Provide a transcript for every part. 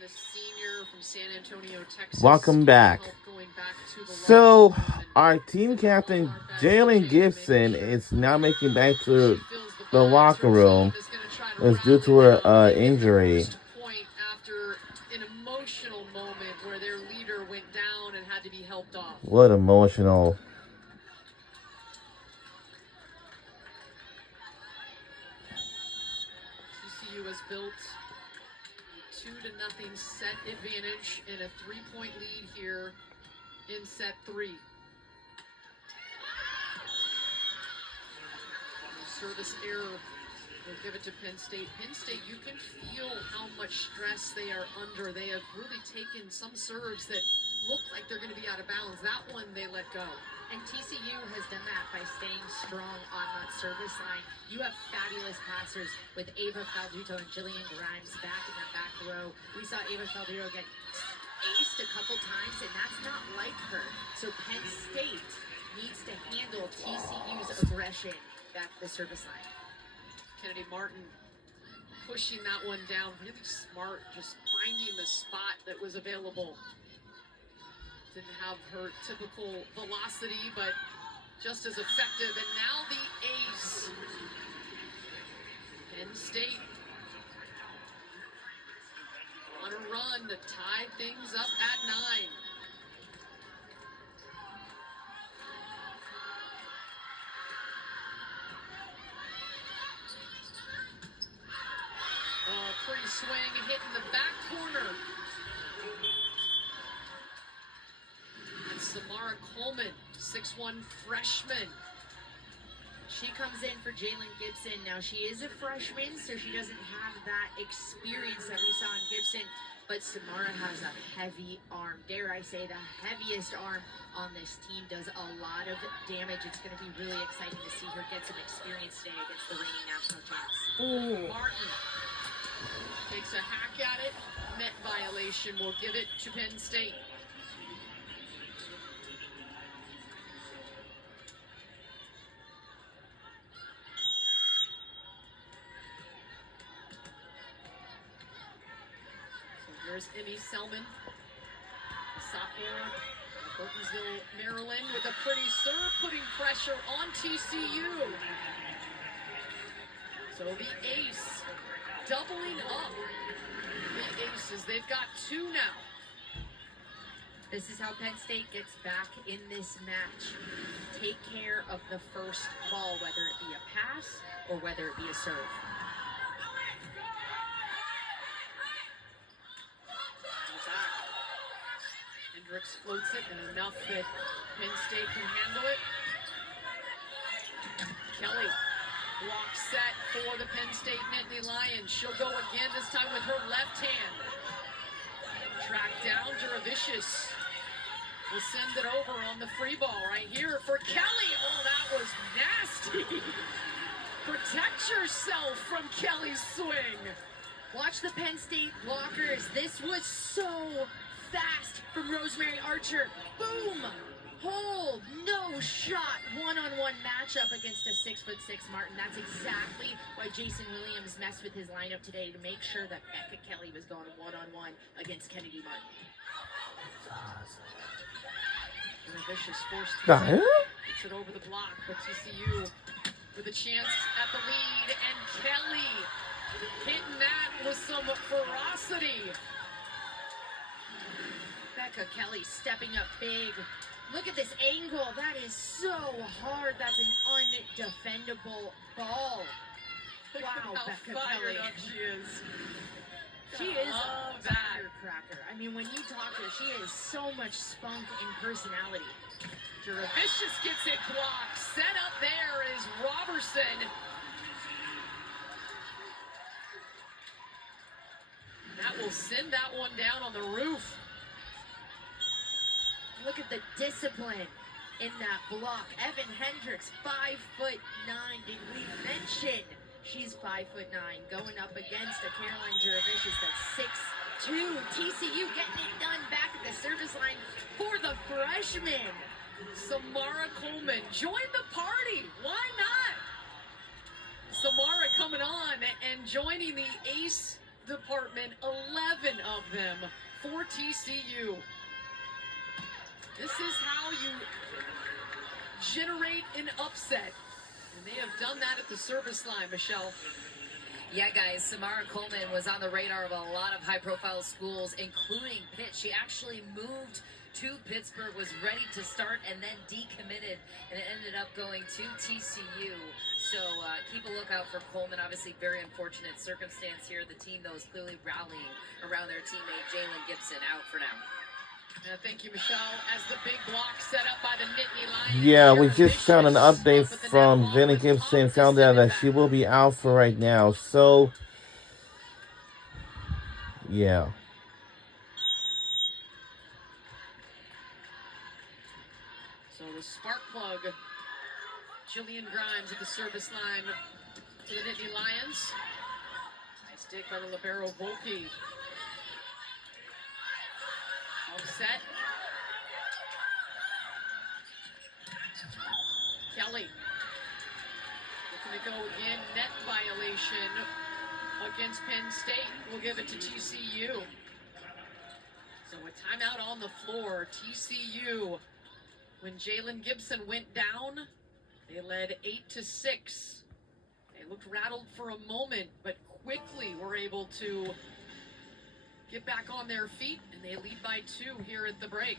the senior from San Antonio, Texas. Welcome back. So, our team captain, Jalen Gibson, is now making back to the locker room. It's due to her injury. After an emotional moment where their leader went down and had to be helped off. What emotional. TCU has built a 2-0 set advantage and a 3-point lead here in set 3. Service error. We'll give it to Penn State. Penn State, you can feel how much stress they are under. They have really taken some serves that look like they're going to be out of bounds. That one they let go. And TCU has done that by staying strong on that service line. You have fabulous passers with Ava Falduto and Jillian Grimes back in the back row. We saw Ava Falduto get aced a couple times, and that's not like her. So Penn State needs to handle TCU's aggression back to the service line. Kennedy Martin pushing that one down, really smart, just finding the spot that was available. Didn't have her typical velocity, but just as effective. And now the ace. Penn State on a run to tie things up at 9. Pretty swing, hitting the back corner. And Samara Coleman, 6'1" freshman. She comes in for Jalen Gibson. Now, she is a freshman, so she doesn't have that experience that we saw in Gibson. But Samara has a heavy arm. Dare I say, the heaviest arm on this team. Does a lot of damage. It's going to be really exciting to see her get some experience today against the reigning national champs. Martin takes a hack at it. Net violation. Will give it to Penn State. So here's Emmy Selman, a sophomore, Burtonsville, Maryland, with a pretty serve, putting pressure on TCU. So the ace doubling up. The aces, they've got 2 now. This is how Penn State gets back in this match. Take care of the first ball, whether it be a pass or whether it be a serve. Hendricks floats it, and enough that Penn State can handle it. Kelly. Block set for the Penn State Nittany Lions. She'll go again, this time with her left hand. Track down, Jurevicius will send it over on the free ball right here for Kelly. Oh, that was nasty. Protect yourself from Kelly's swing. Watch the Penn State blockers. This was so fast from Rosemary Archer. Boom! Hold, no shot, one-on-one matchup against a 6'6" Martin. That's exactly why Jason Williams messed with his lineup today, to make sure that Becca Kelly was going one-on-one against Kennedy Martin. Vicious forced to puts it over the block, but TCU with a chance at the lead, and Kelly hitting that with some ferocity. Becca Kelly stepping up big. Look at this angle. That is so hard. That's an undefendable ball. Wow, Becca Kelly. Up she is. She is a firecracker. I mean, when you talk to her, she has so much spunk and personality. Jurevicius gets it blocked. Set up there is Robertson. That will send that one down on the roof. Look at the discipline in that block. Evan Hendricks, 5'9". Did we mention she's 5'9", going up against a Caroline Jurevicius that's 6'2". TCU getting it done back at the service line for the freshman. Samara Coleman, join the party. Why not? Samara coming on and joining the ace department, 11 of them for TCU. This is how you generate an upset. And they have done that at the service line, Michelle. Yeah, guys, Samara Coleman was on the radar of a lot of high-profile schools, including Pitt. She actually moved to Pittsburgh, was ready to start, and then decommitted, and it ended up going to TCU. So keep a lookout for Coleman. Obviously, very unfortunate circumstance here. The team, though, is clearly rallying around their teammate Jalen Gibson, out for now. Thank you, Michelle. As the big block set up by the Nittany Lions. Yeah, we just found an update from Vinnie Gibson. Found out that she will be out for right now. So, yeah. So the spark plug, Jillian Grimes at the service line to the Nittany Lions. Nice dig by the libero Volpe. Offset. Kelly looking to go again. Net violation against Penn State. We'll give it to TCU. So a timeout on the floor. TCU, when Jalen Gibson went down, they led 8-6. They looked rattled for a moment, but quickly were able to get back on their feet, and they lead by 2 here at the break.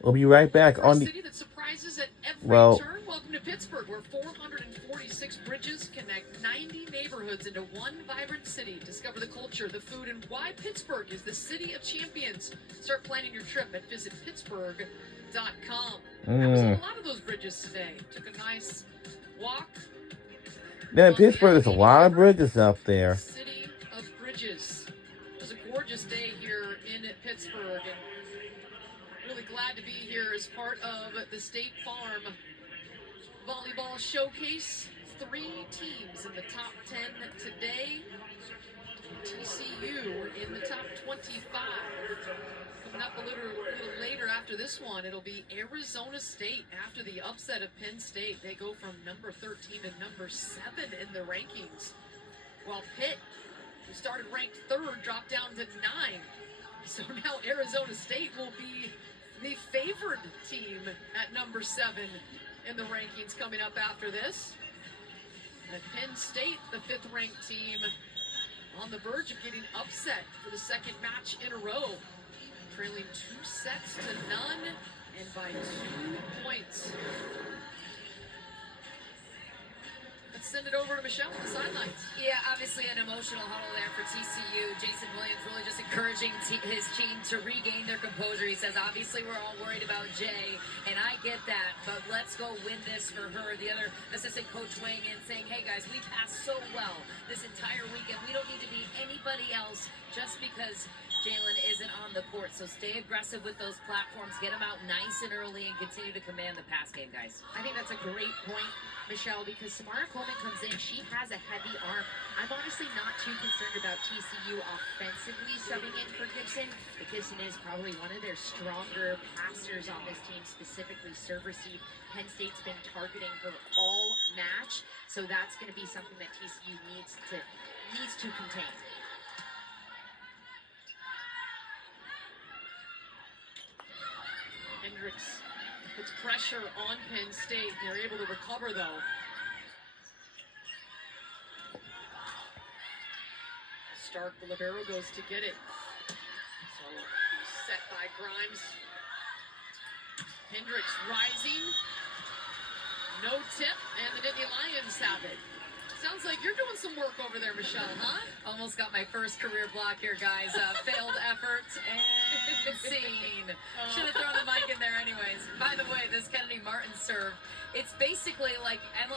We'll be right back on the city that surprises at every turn. Welcome to Pittsburgh, where 446 bridges connect 90 neighborhoods into one vibrant city. Discover the culture, the food, and why Pittsburgh is the city of champions. Start planning your trip at visitpittsburgh.com. I was on a lot of those bridges today. Took a nice walk. Yeah, in Pittsburgh, there's a lot of bridges out there. City of bridges. It was a gorgeous day here in Pittsburgh, and really glad to be here as part of the State Farm Volleyball Showcase. 3 teams in the top 10 today. TCU in the top 25. Coming up a little later after this one, it'll be Arizona State after the upset of Penn State. They go from number 13 to number 7 in the rankings. While Pitt, who started ranked 3rd, dropped down to 9. So now Arizona State will be the favored team at number 7 in the rankings coming up after this. And Penn State, the 5th ranked team, on the verge of getting upset for the 2nd match in a row. Trailing 2-0 and by 2 points. Let's send it over to Michelle on the sidelines. Yeah, obviously an emotional huddle there for TCU. Jason Williams really just encouraging his team to regain their composure. He says, obviously, we're all worried about Jay, and I get that, but let's go win this for her. The other assistant coach weighing in saying, hey, guys, we passed so well this entire weekend. We don't need to be anybody else just because Jalen isn't on the court. So stay aggressive with those platforms. Get them out nice and early and continue to command the pass game, guys. I think that's a great point, Michelle, because Samara Coleman comes in. She has a heavy arm. I'm honestly not too concerned about TCU offensively subbing in for Gibson. But Gibson is probably one of their stronger passers on this team, specifically serve receive. Penn State's been targeting her all match, so that's going to be something that TCU needs to contain. Hendricks puts pressure on Penn State. They're able to recover, though. Stark, the libero, goes to get it. So he's set by Grimes. Hendricks rising. No tip, and the Nittany Lions have it. Sounds like you're doing some work over there, Michelle, huh? Almost got my first career block here, guys. Failed effort and scene. Should have thrown the mic in there anyways. By the way, this Kennedy Martin serve, it's basically like Anna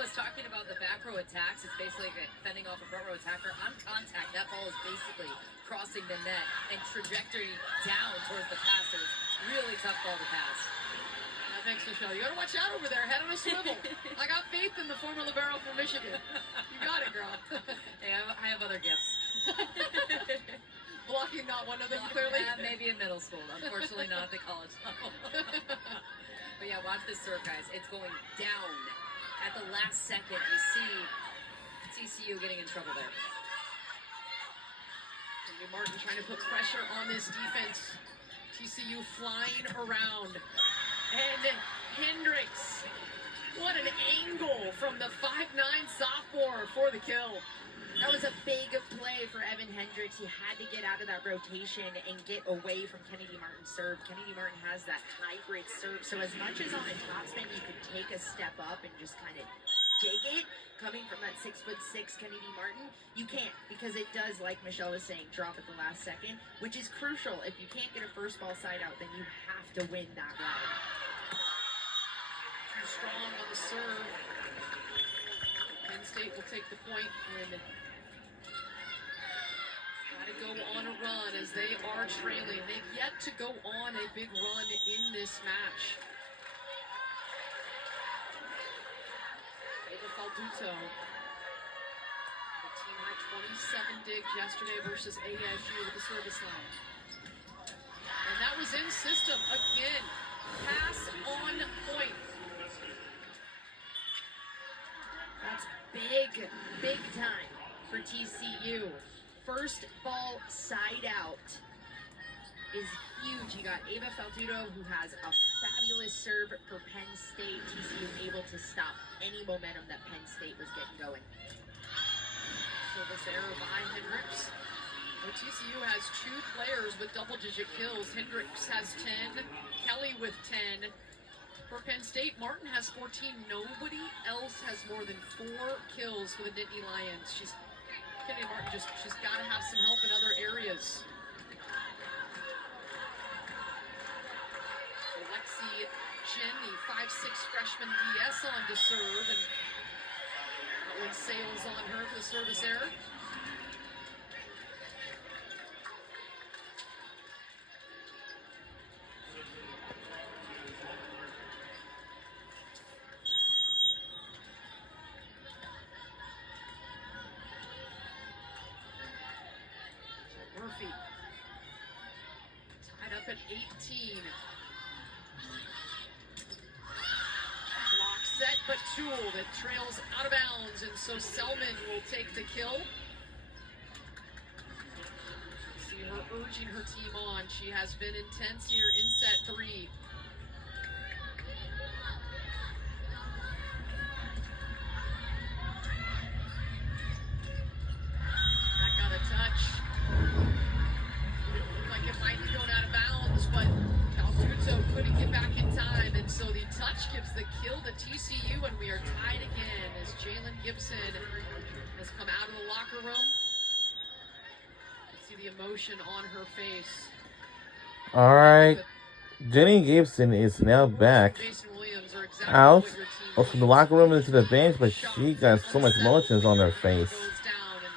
was talking about the back row attacks. It's basically fending off a front row attacker. On contact, that ball is basically crossing the net and trajectory down towards the passers. Really tough ball to pass. Thanks, Michelle. You gotta watch out over there. Head on a swivel. I got faith in the former libero from Michigan. You got it, girl. Hey, I have other gifts. Blocking not one of them, clearly. Maybe in middle school. Unfortunately, not at the college level. But yeah, watch this serve, guys. It's going down at the last second. You see TCU getting in trouble there. Kennedy Martin trying to put pressure on this defense. TCU flying around. And Hendricks. What an angle from the 5'9" sophomore for the kill. That was a big play for Evan Hendricks. He had to get out of that rotation and get away from Kennedy Martin's serve. Kennedy Martin has that hybrid serve, so as much as on a topspin you could take a step up and just kind of dig it, coming from that 6'6" Kennedy Martin, you can't, because it does, like Michelle was saying, drop at the last second, which is crucial. If you can't get a first ball side out, then you have to win that round. Too strong on the serve. Penn State will take the point when got to go on a run as they are trailing. They've yet to go on a big run in this match. Ava Falduto. The team had 27 digs yesterday versus ASU with the service line. And that was in system again. Pass on point. That's big, big time for TCU. First ball side out is huge. You got Ava Falduto, who has a fabulous serve for Penn State. TCU able to stop any momentum that Penn State was getting going. Service error by Hendricks. Well, TCU has 2 players with double-digit kills. Hendricks has 10. Kelly with 10. For Penn State, Martin has 14. Nobody else has more than 4 kills for the Nittany Lions. Kennedy Martin she's got to have some help in other areas. Alexi Chen, the 5'6" freshman DS on to serve, and that one sails on her for the service error. Murphy tied up at 18. Block set, but Toole that trails out of bounds, and so Selman will take the kill. See her urging her team on. She has been intense here in set 3. That got a touch. Like it might be going out of bounds, but Falduto couldn't get back in time, and so the touch gives the kill to TCU, and we are tied again as Jalen Gibson has come out of the locker room. You see the emotion on her face. All right. Jenny Gibson is now back Mason Williams are exactly out what your team from the needs. locker room into the bench, but she got so much emotions on her face. Goes down, and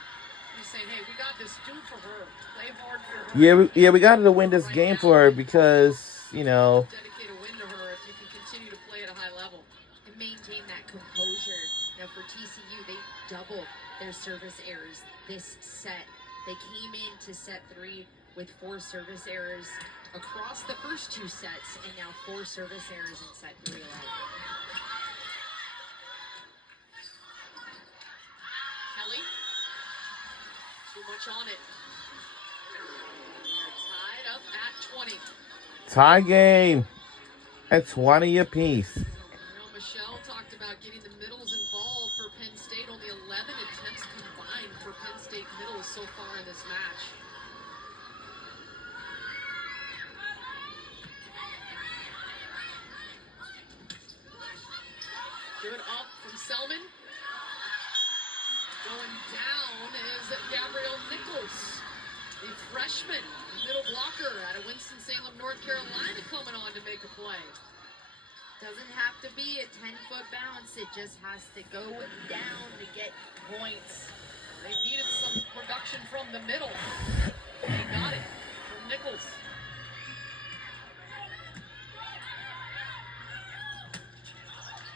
he's saying, hey, we got this. Do it for her. Play hard for her. Yeah, we got to win this game for her because, you know, Dedicate a win to her if you can continue to play at a high level. And maintain that composure. Now for TCU, they doubled their service errors this set. They came into set 3 with 4 service errors across the first 2 sets, and now 4 service errors in set 3 alone. Kelly, too much on it. Tied up at 20. tie game at 20 apiece. You know, Michelle talked about getting the middles involved for Penn State. Only 11 attempts combined for Penn State middles so far in this match. Good up from Selman. Going down is Gabrielle Nichols, the freshman middle blocker out of Winston-Salem, North Carolina, coming on to make a play. Doesn't have to be a 10-foot bounce. It just has to go down to get points. They needed some production from the middle. They got it from Nichols.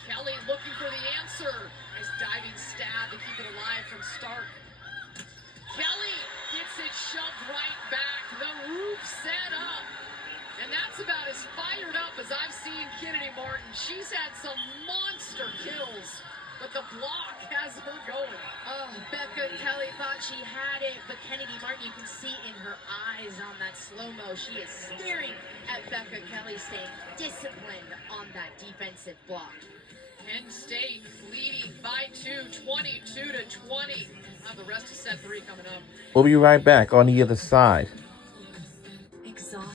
Kelly looking for the answer. Nice diving stab to keep it alive from Stark. Kelly gets it shoved right back. The roof set up. And that's about as fired up as I've seen Kennedy Martin. She's had some monster kills but the block has her going. Oh, Becca Kelly thought she had it, but Kennedy Martin, you can see in her eyes on that slow-mo, she is staring at Becca Kelly, staying disciplined on that defensive block. Penn State leading by 2, 22-20. We'll have the rest of set 3 coming up. We'll be right back on the other side.